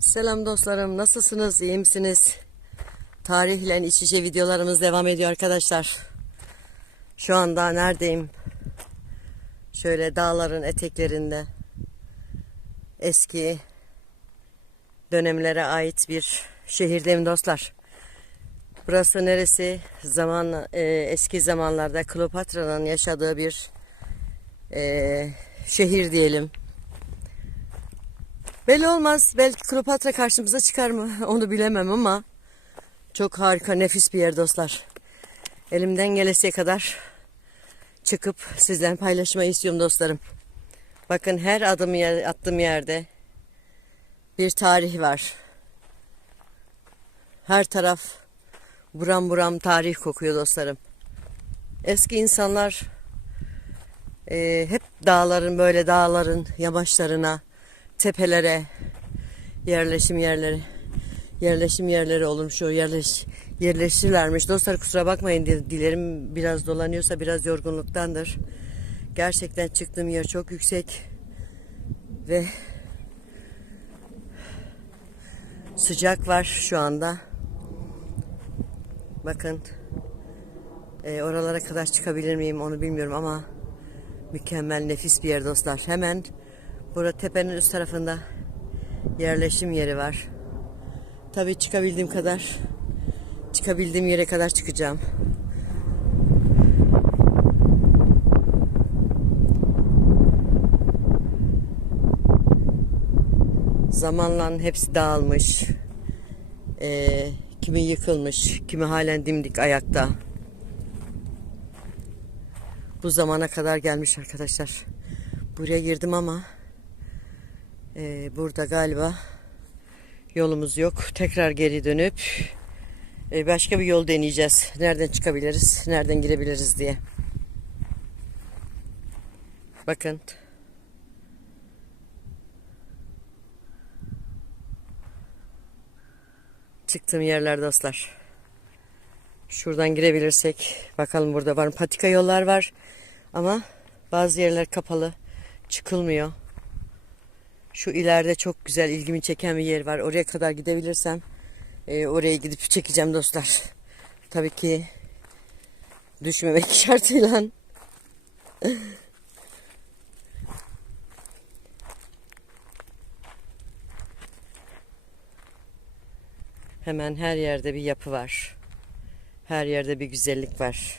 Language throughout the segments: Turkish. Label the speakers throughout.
Speaker 1: Selam dostlarım. Nasılsınız? İyi misiniz? Tarihle iç içe videolarımız devam ediyor arkadaşlar. Şu anda neredeyim? Şöyle dağların eteklerinde. Eski dönemlere ait bir şehirdeyim dostlar. Burası neresi? Zaman e, eski zamanlarda Kleopatra'nın yaşadığı bir e, şehir diyelim. Belli olmaz. Belki Kleopatra karşımıza çıkar mı? Onu bilemem ama çok harika, nefis bir yer dostlar. Elimden gelesiye kadar çıkıp sizden paylaşmayı istiyorum dostlarım. Bakın her adım yer, attığım yerde bir tarih var. Her taraf buram buram tarih kokuyor dostlarım. Eski insanlar e, hep dağların böyle dağların yamaçlarına tepelere yerleşim yerleri yerleşim yerleri olmuş o yerleş yerleşirlermiş. Dostlar kusura bakmayın dil- dilerim biraz dolanıyorsa biraz yorgunluktandır. Gerçekten çıktığım yer çok yüksek ve sıcak var şu anda. Bakın e, oralara kadar çıkabilir miyim onu bilmiyorum ama mükemmel nefis bir yer dostlar. Hemen Burada tepenin üst tarafında yerleşim yeri var. Tabii çıkabildiğim kadar çıkabildiğim yere kadar çıkacağım. Zamanla hepsi dağılmış. Ee, kimi yıkılmış, kimi halen dimdik ayakta. Bu zamana kadar gelmiş arkadaşlar. Buraya girdim ama ee, burada galiba yolumuz yok. Tekrar geri dönüp e, başka bir yol deneyeceğiz. Nereden çıkabiliriz, nereden girebiliriz diye. Bakın. Çıktığım yerler dostlar. Şuradan girebilirsek bakalım burada var mı? Patika yollar var ama bazı yerler kapalı. Çıkılmıyor. Şu ileride çok güzel ilgimi çeken bir yer var. Oraya kadar gidebilirsem e, oraya gidip çekeceğim dostlar. Tabii ki düşmemek şartıyla. Hemen her yerde bir yapı var. Her yerde bir güzellik var.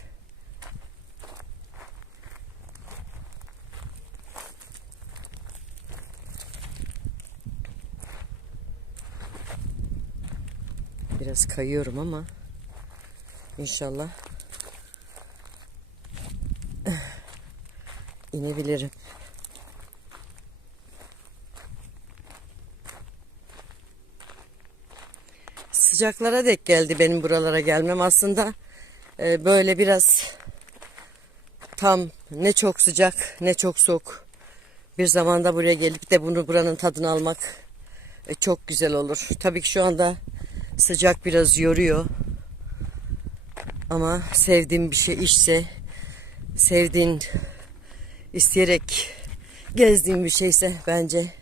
Speaker 1: Biraz kayıyorum ama inşallah inebilirim. Sıcaklara dek geldi benim buralara gelmem. Aslında e, böyle biraz tam ne çok sıcak ne çok soğuk bir zamanda buraya gelip de bunu buranın tadını almak e, çok güzel olur. Tabii ki şu anda Sıcak biraz yoruyor. Ama sevdiğim bir şey işse, sevdiğin, isteyerek gezdiğim bir şeyse bence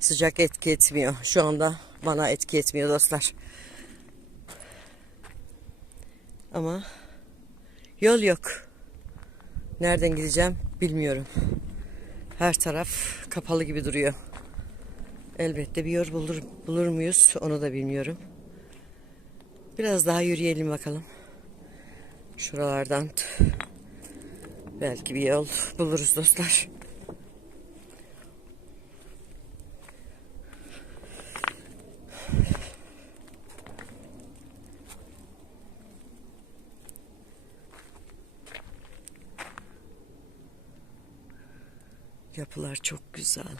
Speaker 1: sıcak etki etmiyor. Şu anda bana etki etmiyor dostlar. Ama yol yok. Nereden gideceğim bilmiyorum. Her taraf kapalı gibi duruyor. Elbette bir yol bulur, bulur muyuz onu da bilmiyorum. Biraz daha yürüyelim bakalım. Şuralardan belki bir yol buluruz dostlar. Yapılar çok güzel.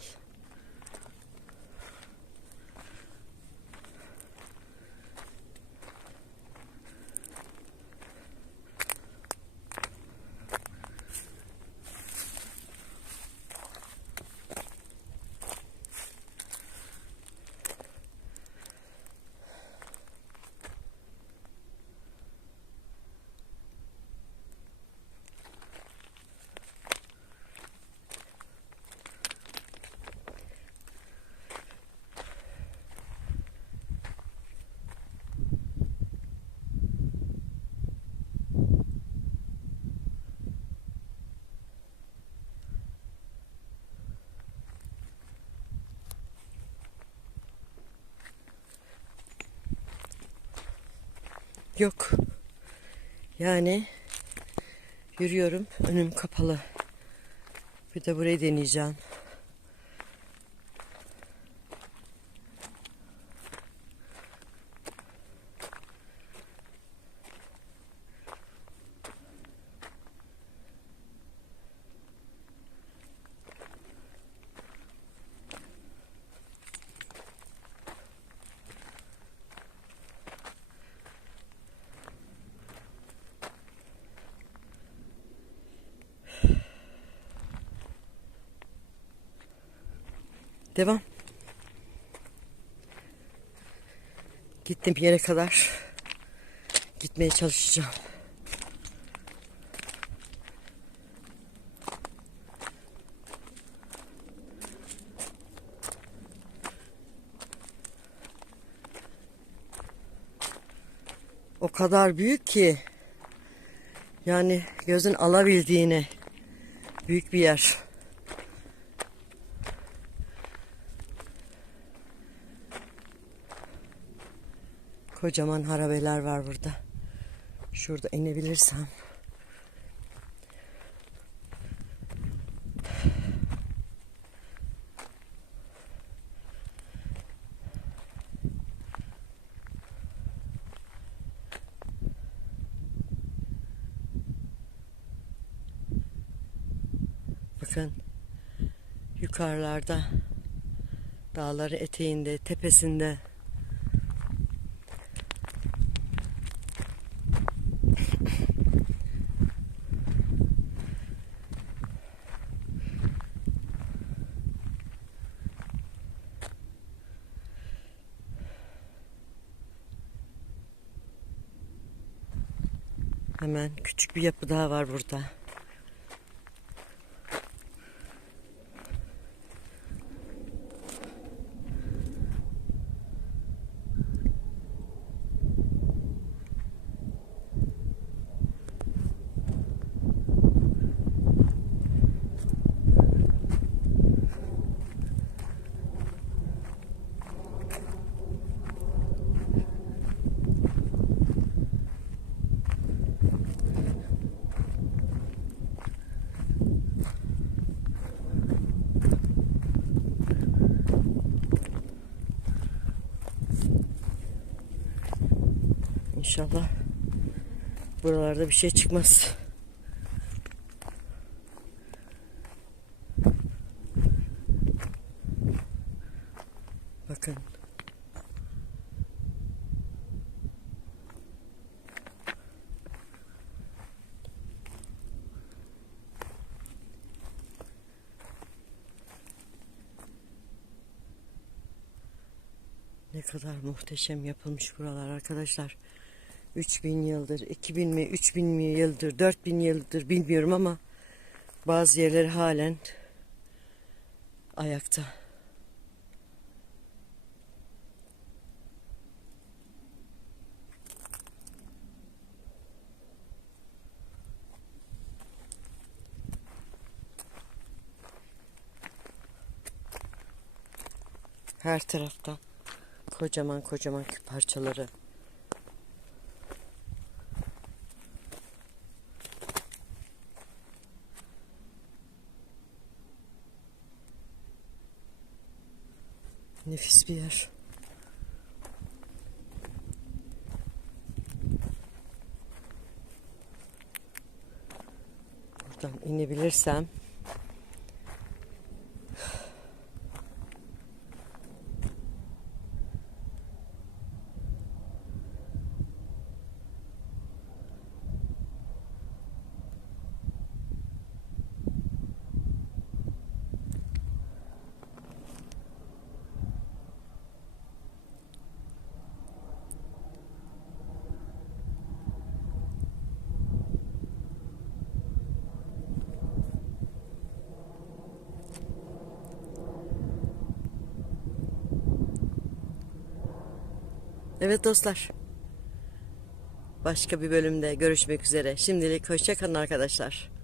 Speaker 1: Yok. Yani yürüyorum önüm kapalı. Bir de burayı deneyeceğim. Devam. Gittim yere kadar gitmeye çalışacağım. O kadar büyük ki yani gözün alabildiğine büyük bir yer. Kocaman harabeler var burada. Şurada inebilirsem. Bakın yukarılarda dağları eteğinde, tepesinde Hemen küçük bir yapı daha var burada. İnşallah buralarda bir şey çıkmaz. Bakın. Ne kadar muhteşem yapılmış buralar arkadaşlar. 3000 yıldır, 2000 mi, 3000 mi yıldır, 4000 yıldır bilmiyorum ama bazı yerler halen ayakta. Her tarafta kocaman kocaman parçaları. Nefis bir yer. Buradan inebilirsem Evet dostlar. Başka bir bölümde görüşmek üzere. Şimdilik hoşça kalın arkadaşlar.